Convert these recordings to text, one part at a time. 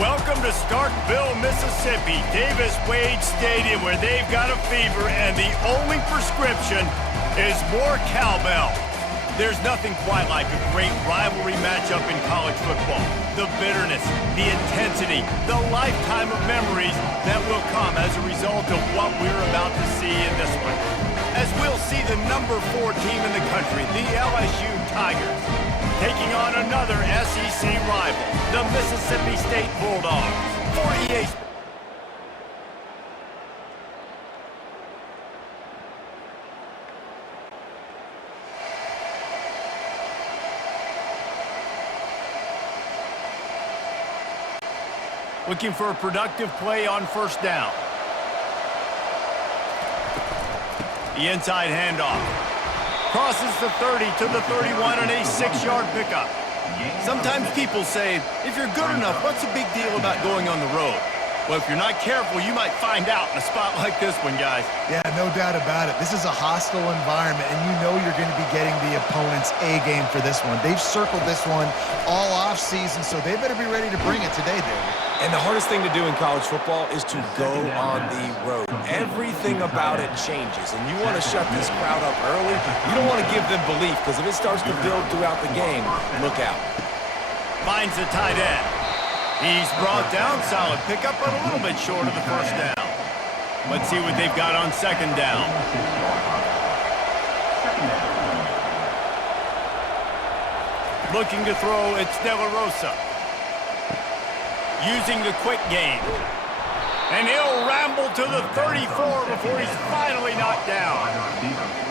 Welcome to Starkville, Mississippi, Davis-Wade Stadium, where they've got a fever, and the only prescription is more cowbell. There's nothing quite like a great rivalry matchup in college football. The bitterness, the intensity, the lifetime of memories that will come as a result of what we're about to see in this one. As we'll see the number 4 team in the country, the LSU Tigers, taking on another SEC rival, the Mississippi State Bulldogs. For EA Sports. Looking for a productive play on first down. The inside handoff. Crosses the 30 to the 31 and a 6-yard pickup. Sometimes people say, if you're good enough, what's the big deal about going on the road? Well, if you're not careful, you might find out in a spot like this one, guys. Yeah, no doubt about it. This is a hostile environment, and you know you're going to be getting the opponent's A-game for this one. They've circled this one all off-season, so they better be ready to bring it today, David. And the hardest thing to do in college football is to go on the road. Everything about it changes, and you want to shut this crowd up early. You don't want to give them belief, because if it starts to build throughout the game, look out. Finds the tight end. He's brought down, solid pickup, but a little bit short of the first down. Let's see what they've got on second down. Looking to throw, it's De La Rosa. Using the quick game. And he'll ramble to the 34 before he's finally knocked down.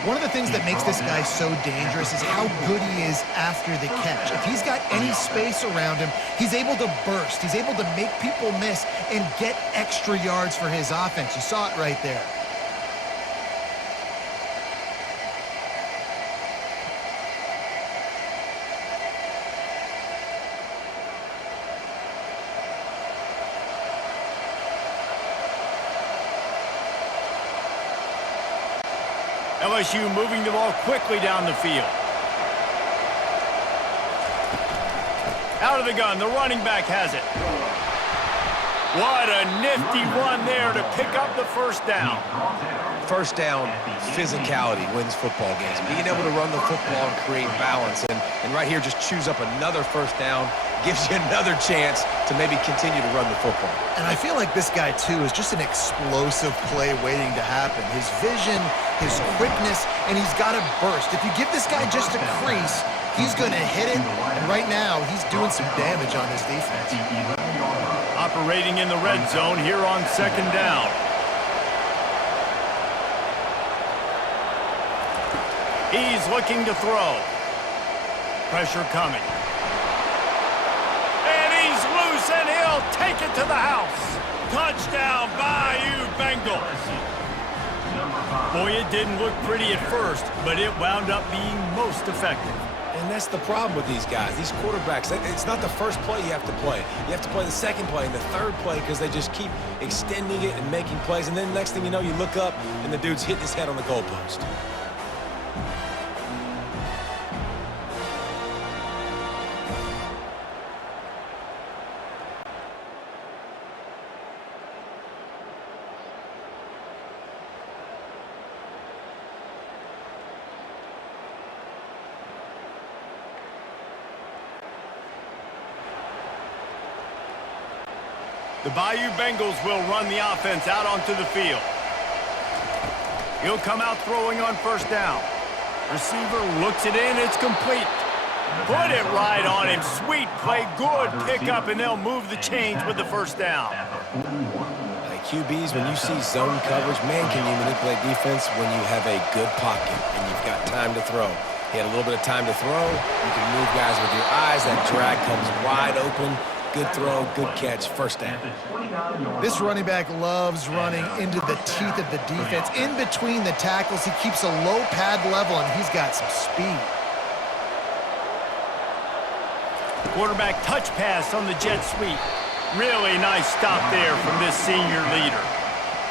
One of the things that makes this guy so dangerous is how good he is after the catch. If he's got any space around him, he's able to burst. He's able to make people miss and get extra yards for his offense. You saw it right there. LSU moving the ball quickly down the field. Out of the gun, the running back has it. What a nifty run there to pick up the first down. First down, physicality wins football games. Being able to run the football and create balance. And right here, just choose up another first down, gives you another chance to maybe continue to run the football. And I feel like this guy, too, is just an explosive play waiting to happen. His vision, his quickness, and he's got a burst. If you give this guy just a crease, he's going to hit it. And right now, he's doing some damage on this defense. Operating in the red zone here on second down. He's looking to throw. Pressure coming. And he's loose, and he'll take it to the house. Touchdown, Bayou Bengals. Boy, it didn't look pretty at first, but it wound up being most effective. And that's the problem with these guys, these quarterbacks. It's not the first play you have to play. You have to play the second play and the third play because they just keep extending it and making plays. And then next thing you know, you look up and the dude's hitting his head on the goalpost. The Bayou Bengals will run the offense out onto the field. He'll come out throwing on first down. Receiver looks it in, it's complete. Put it right on him. Sweet play, good pickup, and they'll move the chains with the first down. Hey, QBs, when you see zone coverage, man, can you manipulate defense when you have a good pocket and you've got time to throw. He had a little bit of time to throw. You can move guys with your eyes. That drag comes wide open. Good throw, good catch, first down. This running back loves running into the teeth of the defense. In between the tackles, he keeps a low pad level, and he's got some speed. Quarterback touch pass on the jet sweep. Really nice stop there from this senior leader.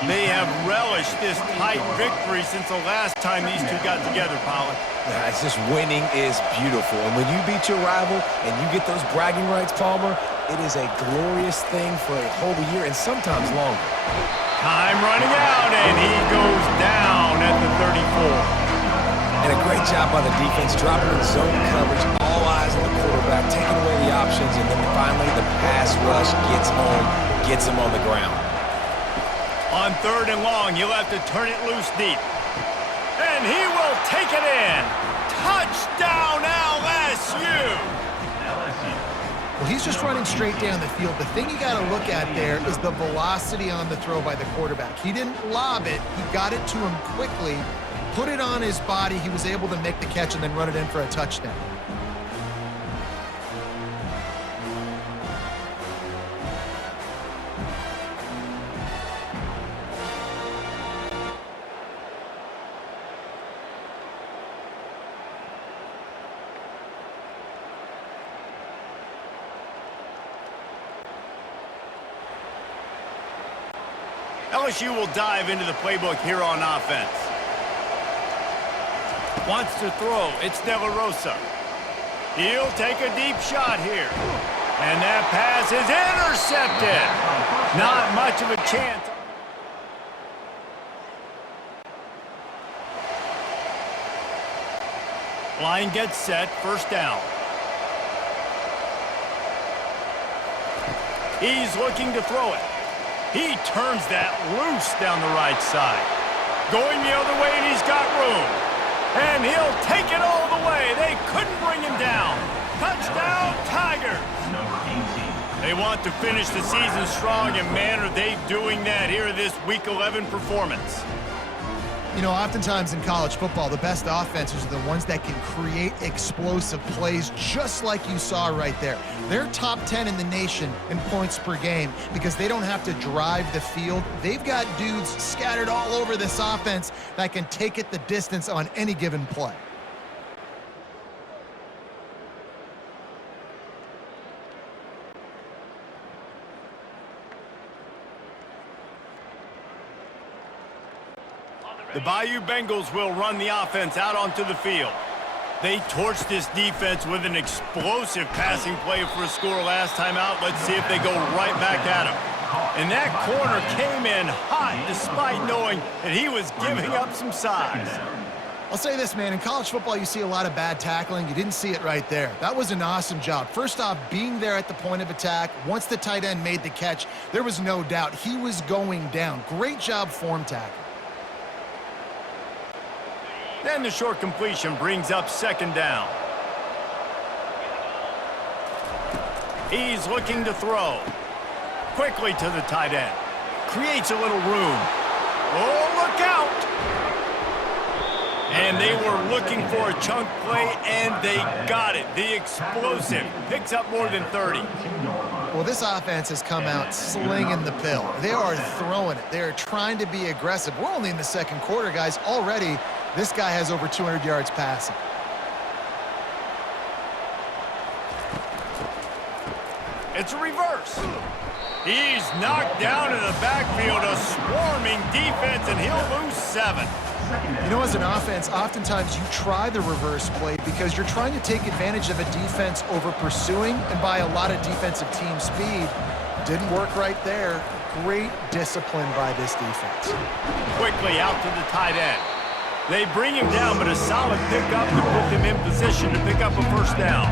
They have relished this tight victory since the last time these two got together, Pollock. Yeah, it's just winning is beautiful. And when you beat your rival and you get those bragging rights, Palmer, it is a glorious thing for a whole year and sometimes longer. Time running out, and he goes down at the 34. And a great job by the defense, dropping in zone coverage, all eyes on the quarterback, taking away the options, and then finally the pass rush gets home, gets him on the ground. On 3rd and long, he'll have to turn it loose deep. And he will take it in. Touchdown, LSU! Well, he's just running straight down the field. The thing you got to look at there is the velocity on the throw by the quarterback. He didn't lob it. He got it to him quickly, put it on his body. He was able to make the catch and then run it in for a touchdown. LSU will dive into the playbook here on offense. Wants to throw. It's De La Rosa. He'll take a deep shot here. And that pass is intercepted. Not much of a chance. Line gets set. First down. He's looking to throw it. He turns that loose down the right side. Going the other way, and he's got room. And he'll take it all the way. They couldn't bring him down. Touchdown, Tigers. They want to finish the season strong, and man, are they doing that here in this Week 11 performance. You know, oftentimes in college football, the best offenses are the ones that can create explosive plays, just like you saw right there. They're top 10 in the nation in points per game because they don't have to drive the field. They've got dudes scattered all over this offense that can take it the distance on any given play. The Bayou Bengals will run the offense out onto the field. They torched this defense with an explosive passing play for a score last time out. Let's see if they go right back at him. And that corner came in hot despite knowing that he was giving up some size. I'll say this, man. In college football, you see a lot of bad tackling. You didn't see it right there. That was an awesome job. First off, being there at the point of attack. Once the tight end made the catch, there was no doubt he was going down. Great job form tackle. Then the short completion brings up 2nd down. He's looking to throw. Quickly to the tight end. Creates a little room. Oh, look out! And they were looking for a chunk play, and they got it. The explosive picks up more than 30. Well, this offense has come out slinging the pill. They are throwing it. They are trying to be aggressive. We're only in the 2nd quarter, guys. Already, this guy has over 200 yards passing. It's a reverse. He's knocked down in the backfield, a swarming defense, and he'll lose 7. You know, as an offense, oftentimes you try the reverse play because you're trying to take advantage of a defense over pursuing and by a lot of defensive team speed. Didn't work right there. Great discipline by this defense. Quickly out to the tight end. They bring him down, but a solid pickup to put them in position to pick up a 1st down.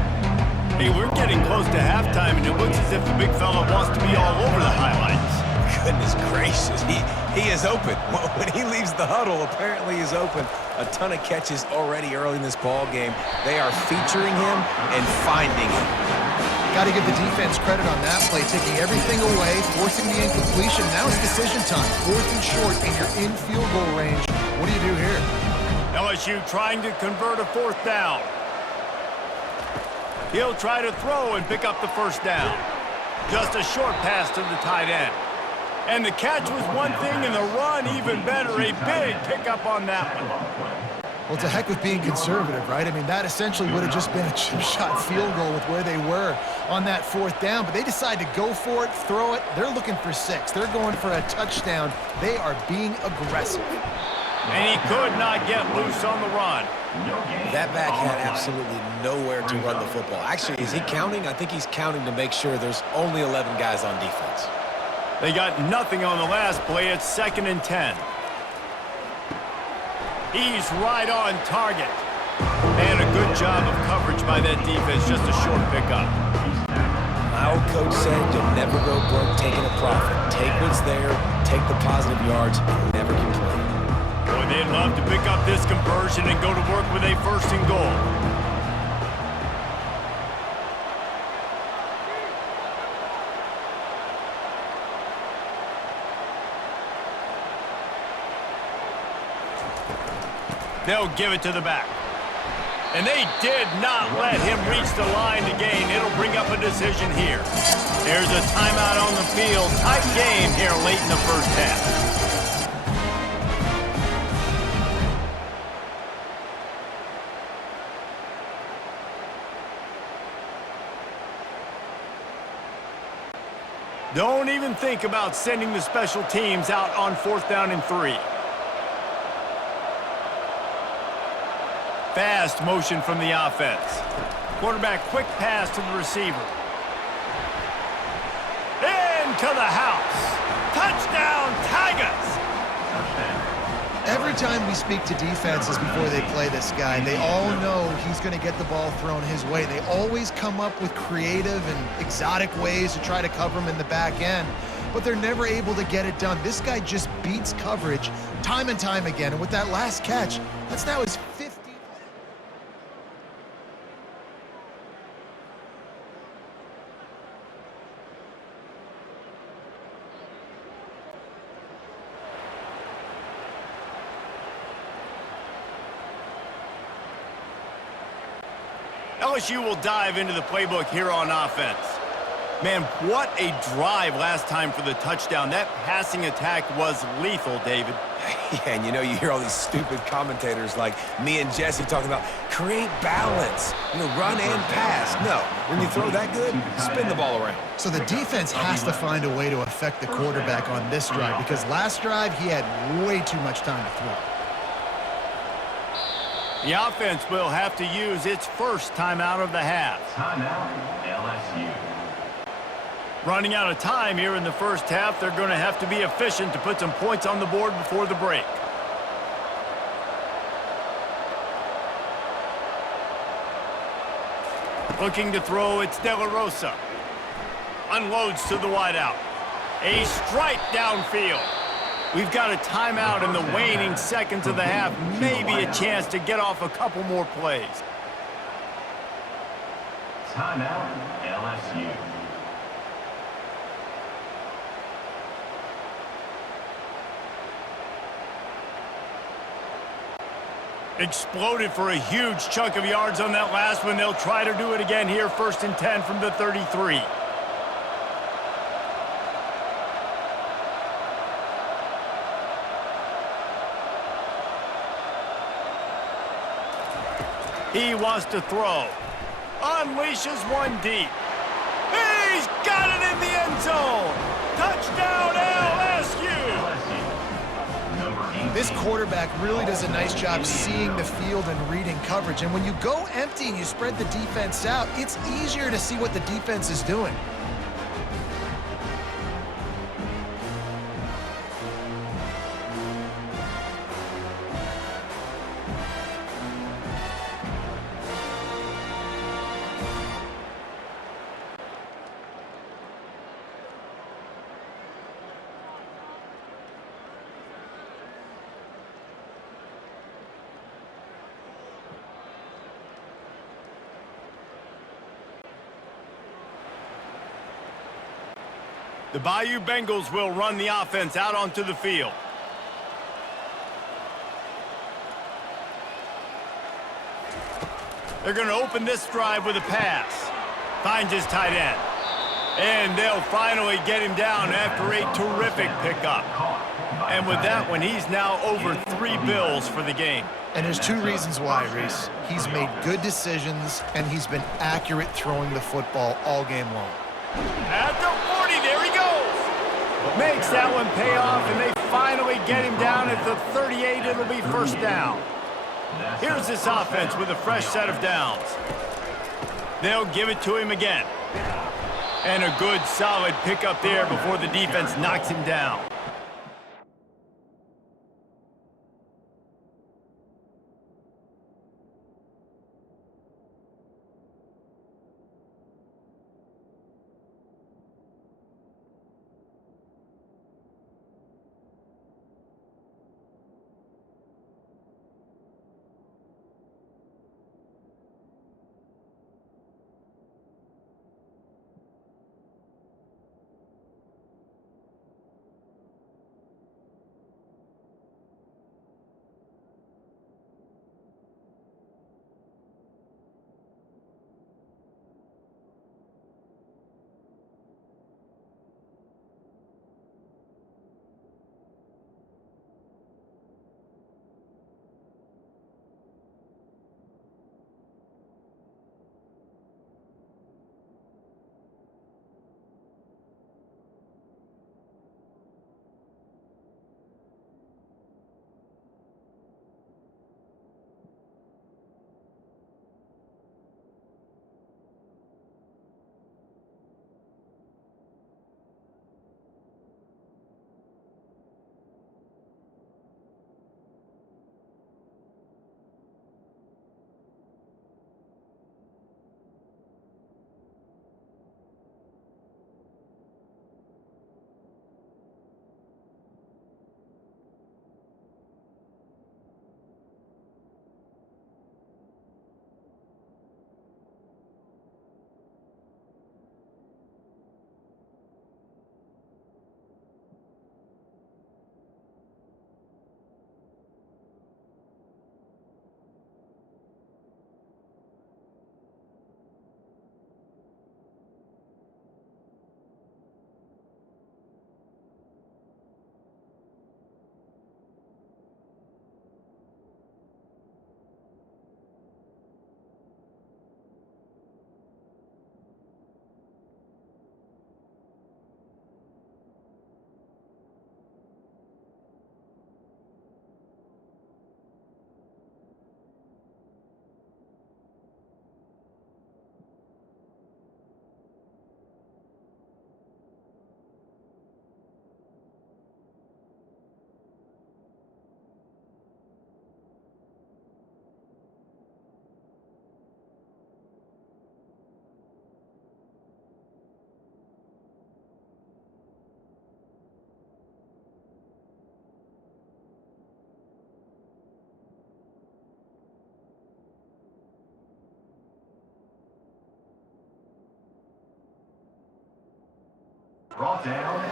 Hey, we're getting close to halftime, and it looks as if the big fella wants to be all over the highlights. Goodness gracious, he is open. When he leaves the huddle, apparently he's open. A ton of catches already early in this ball game. They are featuring him and finding him. Got to give the defense credit on that play, taking everything away, forcing the incompletion. Now it's decision time. 4th and short, and you're in field goal range. What do you do here? LSU trying to convert a 4th down. He'll try to throw and pick up the 1st down. Just a short pass to the tight end. And the catch was one thing, and the run even better. A big pickup on that one. Well, it's a heck with being conservative, right? I mean, that essentially would have just been a chip shot field goal with where they were on that 4th down. But they decide to go for it, throw it. They're looking for 6. They're going for a touchdown. They are being aggressive. And he could not get loose on the run. That back had absolutely nowhere to run the football. Actually, is he counting? I think he's counting to make sure there's only 11 guys on defense. They got nothing on the last play. It's 2nd and 10. He's right on target. And a good job of coverage by that defense. Just a short pickup. My old coach said you'll never go broke taking a profit. Take what's there, take the positive yards, and never complain. Boy, they'd love to pick up this conversion and go to work with a 1st and goal. They'll give it to the back. And they did not let him reach the line to gain. It'll bring up a decision here. There's a timeout on the field. Tight game here late in the first half. Don't even think about sending the special teams out on 4th down and 3. Fast motion from the offense. Quarterback quick pass to the receiver. Into the house. Touchdown, Tigers! Every time we speak to defenses before they play this guy, they all know he's going to get the ball thrown his way. They always come up with creative and exotic ways to try to cover him in the back end, but they're never able to get it done. This guy just beats coverage time and time again, and with that last catch, that's now his 50th. LSU will dive into the playbook here on offense. Man, what a drive last time for the touchdown. That passing attack was lethal, David. Yeah, and you hear all these stupid commentators like me and Jesse talking about create balance, run and pass. No, when you throw that good, spin the ball around. So the defense has to find a way to affect the quarterback on this drive because last drive he had way too much time to throw. The offense will have to use its first timeout of the half. Timeout, LSU. Running out of time here in the first half, they're going to have to be efficient to put some points on the board before the break. Looking to throw, it's De La Rosa. Unloads to the wideout. A strike downfield. We've got a timeout in the waning seconds of the half. Maybe a chance to get off a couple more plays. Timeout, LSU. Exploded for a huge chunk of yards on that last one. They'll try to do it again here, 1st and 10 from the 33. He wants to throw. Unleashes one deep. He's got it in the end zone. Touchdown, LSU. This quarterback really does a nice job seeing the field and reading coverage. And when you go empty and you spread the defense out, it's easier to see what the defense is doing. The Bayou Bengals will run the offense out onto the field. They're going to open this drive with a pass. Finds his tight end. And they'll finally get him down after a terrific pickup. And with that one, he's now over 3 bills for the game. And there's 2 reasons why, Reese. He's made good decisions, and he's been accurate throwing the football all game long. At the 40, there he goes. Makes that one pay off, and they finally get him down at the 38. It'll be 1st down. Here's this offense with a fresh set of downs. They'll give it to him again. And a good, solid pickup there before the defense knocks him down.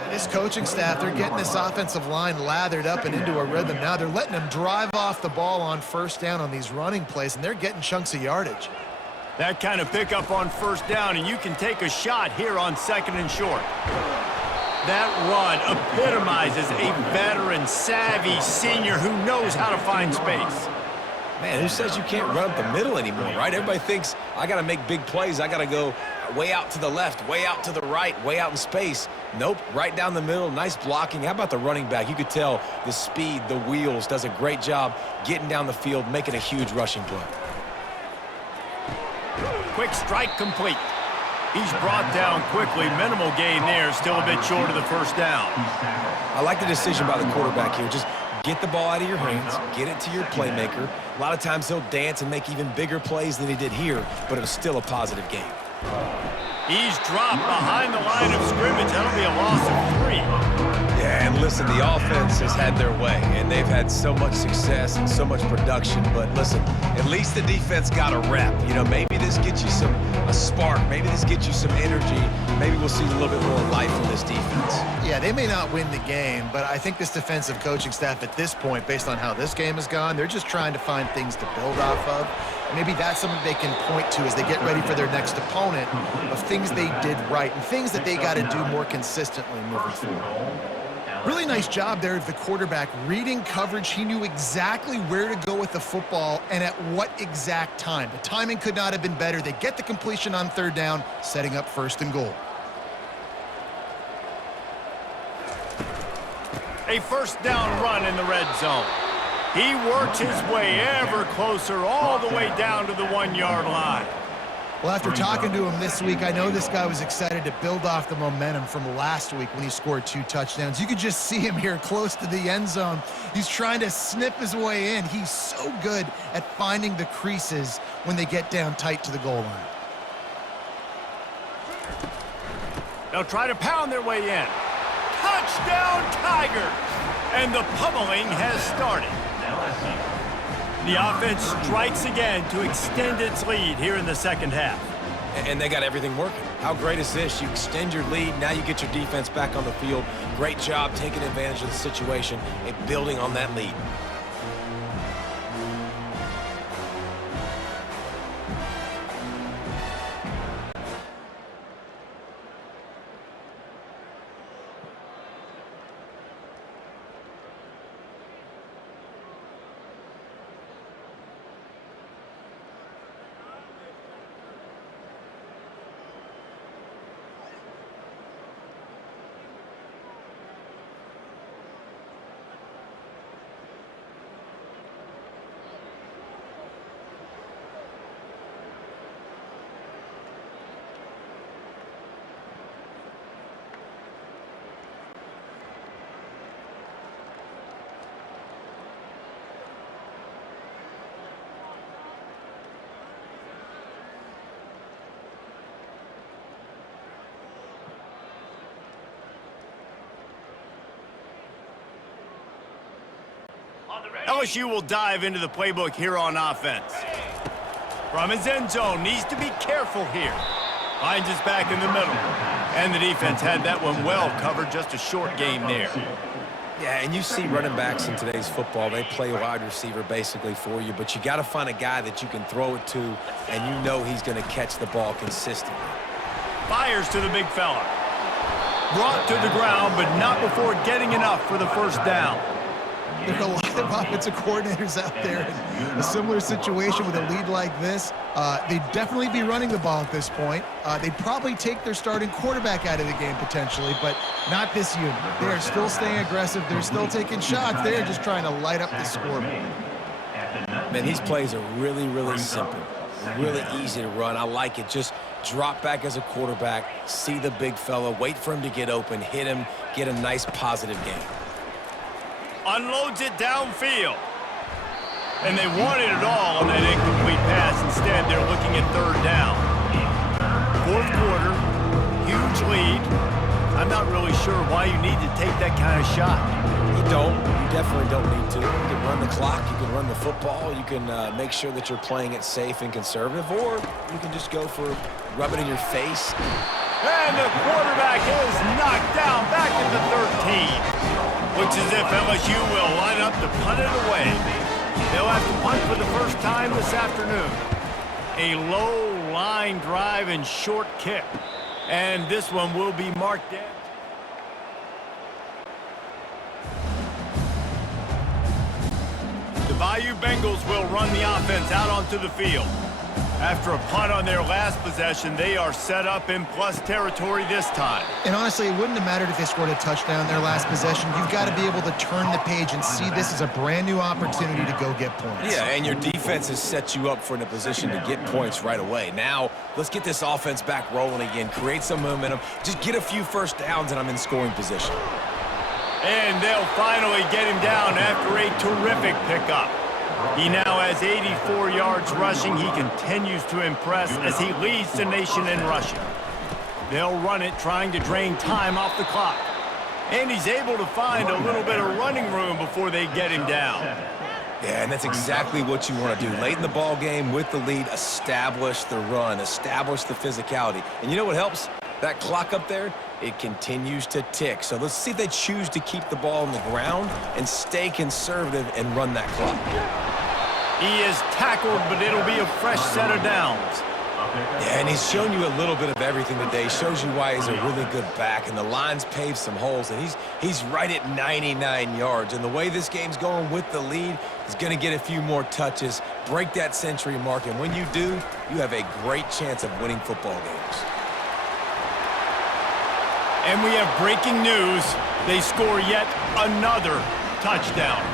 This coaching staff, they're getting this offensive line lathered up and into a rhythm now. They're letting them drive off the ball on first down on these running plays, and they're getting chunks of yardage. That kind of pickup on first down, and you can take a shot here on second and short. That run epitomizes a veteran, savvy senior who knows how to find space. Man, who says you can't run up the middle anymore, right? Everybody thinks, I got to make big plays. I got to go way out to the left, way out to the right, way out in space. Nope, right down the middle, nice blocking. How about the running back? You could tell the speed, the wheels, does a great job getting down the field, making a huge rushing play. Quick strike complete. He's brought down quickly. Minimal gain there, still a bit short of the first down. I like the decision by the quarterback here. Just get the ball out of your hands, get it to your playmaker. A lot of times he'll dance and make even bigger plays than he did here, but it was still a positive game. He's dropped behind the line of scrimmage. That'll be a loss of 3. Yeah, and listen, the offense has had their way, and they've had so much success and so much production. But listen, at least the defense got a rep. You know, maybe this gets you a spark. Maybe this gets you some energy. Maybe we'll see a little bit more life from this defense. Yeah, they may not win the game, but I think this defensive coaching staff at this point, based on how this game has gone, they're just trying to find things to build off of. Maybe that's something they can point to as they get ready for their next opponent of things they did right and things that they got to do more consistently moving forward. Really nice job there of the quarterback reading coverage. He knew exactly where to go with the football and at what exact time. The timing could not have been better. They get the completion on third down, setting up first and goal. A first down run in the red zone. He works his way ever closer all the way down to the 1-yard line. Well, after talking to him this week, I know this guy was excited to build off the momentum from last week when he scored 2 touchdowns. You could just see him here close to the end zone. He's trying to snip his way in. He's so good at finding the creases when they get down tight to the goal line. They'll try to pound their way in. Touchdown, Tigers! And the pummeling has started. The offense strikes again to extend its lead here in the second half. And they got everything working. How great is this? You extend your lead, now you get your defense back on the field. Great job taking advantage of the situation and building on that lead. LSU will dive into the playbook here on offense. From his end zone, needs to be careful here. Finds his back in the middle. And the defense had that one well covered, just a short game there. Yeah, and you see running backs in today's football, they play wide receiver basically for you, but you got to find a guy that you can throw it to, and you know he's going to catch the ball consistently. Fires to the big fella. Brought to the ground, but not before getting enough for the first down. There are a lot of offensive coordinators out there in a similar situation with a lead like this. They'd definitely be running the ball at this point. They'd probably take their starting quarterback out of the game potentially, but not this unit. They're still staying aggressive. They're still taking shots. They're just trying to light up the scoreboard. Man, these plays are really, really simple. Really easy to run. I like it. Just drop back as a quarterback, see the big fella, wait for him to get open, hit him, get a nice positive game. Unloads it downfield. And they wanted it all on that incomplete pass. Instead, they're looking at third down. Fourth quarter, huge lead. I'm not really sure why you need to take that kind of shot. You don't. You definitely don't need to. You can run the clock. You can run the football. You can make sure that you're playing it safe and conservative, or you can just go for rub it in your face. And the quarterback is knocked down back into 13. Looks as if LSU will line up to punt it away. They'll have to punt for the first time this afternoon. A low line drive and short kick. And this one will be marked dead. The Bayou Bengals will run the offense out onto the field. After a punt on their last possession, they are set up in plus territory this time. And honestly, it wouldn't have mattered if they scored a touchdown their last possession. You've got to be able to turn the page and see this as a brand new opportunity to go get points. Yeah, and your defense has set you up for in a position to get points right away. Now, let's get this offense back rolling again, create some momentum, just get a few first downs, and I'm in scoring position. And they'll finally get him down after a terrific pickup. He now has 84 yards rushing. He continues to impress as he leads the nation in rushing. They'll run it, trying to drain time off the clock. And he's able to find a little bit of running room before they get him down. Yeah, and that's exactly what you want to do. Late in the ball game with the lead, establish the run, establish the physicality. And you know what helps? That clock up there, it continues to tick. So let's see if they choose to keep the ball on the ground and stay conservative and run that clock. He is tackled, but it'll be a fresh set of downs. Yeah, and he's shown you a little bit of everything today. Shows you why he's a really good back, and the line's paved some holes, and he's right at 99 yards. And the way this game's going with the lead, he's going to get a few more touches, break that century mark, and when you do, you have a great chance of winning football games. And we have breaking news. They score yet another touchdown.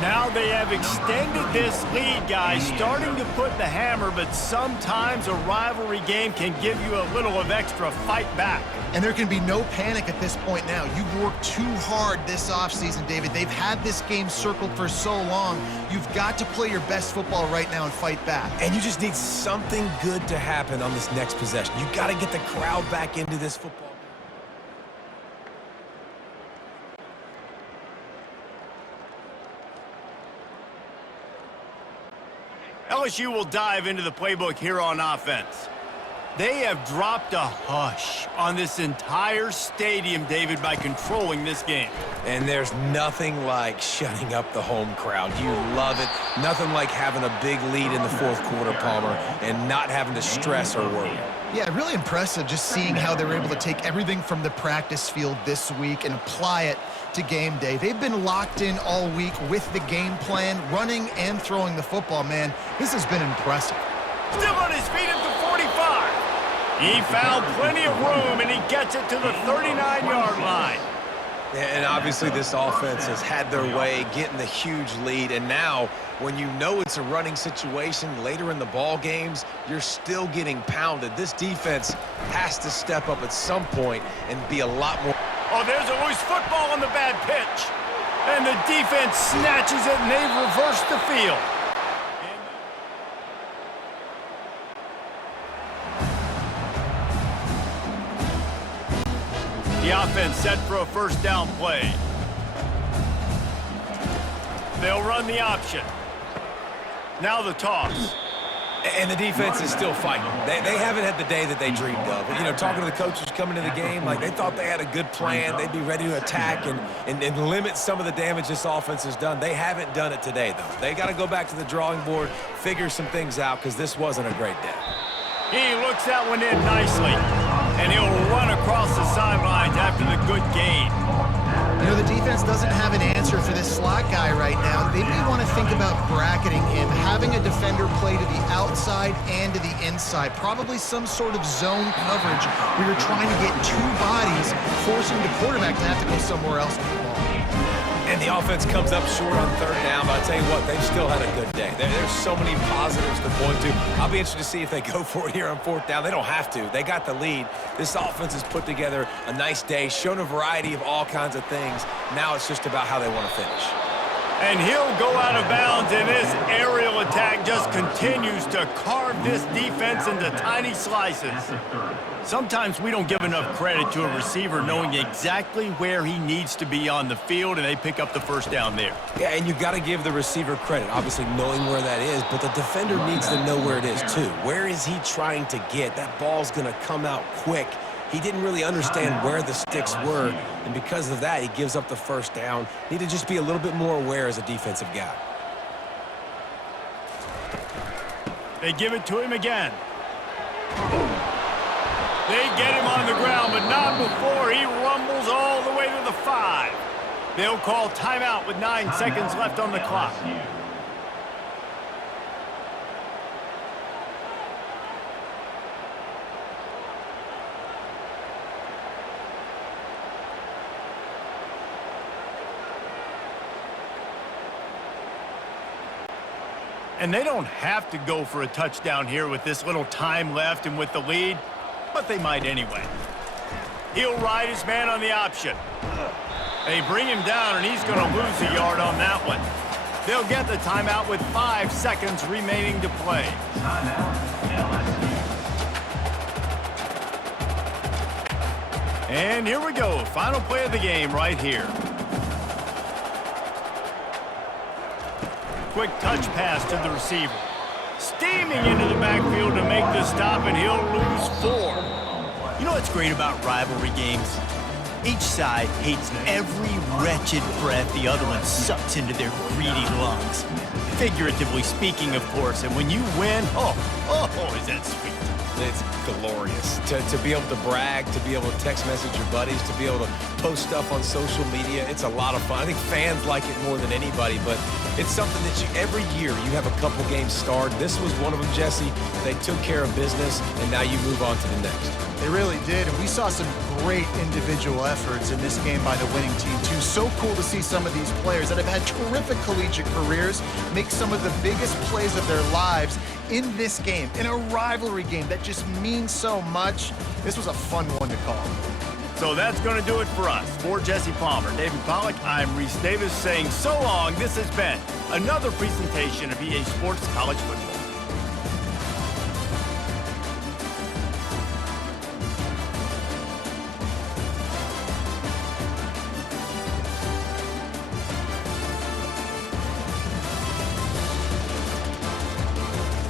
Now they have extended this lead, guys, starting to put the hammer, but sometimes a rivalry game can give you a little of extra fight back. And there can be no panic at this point now. You've worked too hard this offseason, David. They've had this game circled for so long. You've got to play your best football right now and fight back. And you just need something good to happen on this next possession. You got to get the crowd back into this football. LSU will dive into the playbook here on offense. They have dropped a hush on this entire stadium, David, by controlling this game. And there's nothing like shutting up the home crowd. You love it. Nothing like having a big lead in the fourth quarter, Palmer, and not having to stress or worry. Yeah, really impressive just seeing how they were able to take everything from the practice field this week and apply it to game day. They've been locked in all week with the game plan, running and throwing the football, man. This has been impressive. Still on his feet at the 45. He found plenty of room, and he gets it to the 39-yard line. And obviously this offense has had their way getting the huge lead, and now when you know it's a running situation later in the ball games, you're still getting pounded. This defense has to step up at some point and be a lot more. Oh, there's a loose football on the bad pitch. And the defense snatches it, and they've reversed the field. The offense set for a first down play. They'll run the option. Now the toss. And the defense is still fighting. They haven't had the day that they dreamed of. You know, talking to the coaches coming into the game, like they thought they had a good plan. They'd be ready to attack and limit some of the damage this offense has done. They haven't done it today, though. They got to go back to the drawing board, figure some things out, because this wasn't a great day. He looks that one in nicely, and he'll run across the sidelines after the good gain. You know, the defense doesn't have an answer for this slot guy right now. They may want to think about bracketing him, having a defender play to the outside and to the inside. Probably some sort of zone coverage where you're trying to get two bodies, forcing the quarterback to have to go somewhere else with the ball. And the offense comes up short on third down, but I'll tell you what, they've still had a good day. There's so many positives to point to. I'll be interested to see if they go for it here on fourth down. They don't have to. They got the lead. This offense has put together a nice day, shown a variety of all kinds of things. Now it's just about how they want to finish. And he'll go out of bounds, and this aerial attack just continues to carve this defense into tiny slices. Sometimes we don't give enough credit to a receiver knowing exactly where he needs to be on the field, and they pick up the first down there. Yeah, and you've got to give the receiver credit, obviously knowing where that is, but the defender needs to know where it is too. Where is he trying to get? That ball's going to come out quick. He didn't really understand where the sticks were, and because of that, he gives up the first down. Need to just be a little bit more aware as a defensive guy. They give it to him again. They get him on the ground, but not before he rumbles all the way to the 5. They'll call timeout with 9 seconds left on the clock. And they don't have to go for a touchdown here with this little time left and with the lead, but they might anyway. He'll ride his man on the option. They bring him down, and he's going to lose a yard on that one. They'll get the timeout with 5 seconds remaining to play. And here we go. Final play of the game right here. Quick touch pass to the receiver. Steaming into the backfield to make the stop, and he'll lose 4. You know what's great about rivalry games? Each side hates every wretched breath the other one sucks into their greedy lungs. Figuratively speaking, of course, and when you win, oh, is that sweet. It's glorious. To be able to brag, to be able to text message your buddies, to be able to post stuff on social media, it's a lot of fun. I think fans like it more than anybody, but it's something that every year you have a couple games starred. This was one of them, Jesse. They took care of business, and now you move on to the next. They really did, and we saw some great individual efforts in this game by the winning team, too. So cool to see some of these players that have had terrific collegiate careers make some of the biggest plays of their lives in this game, in a rivalry game that just means so much. This was a fun one to call. So that's going to do it for us. For Jesse Palmer, David Pollack, I'm Reese Davis saying so long. This has been another presentation of EA Sports College Football.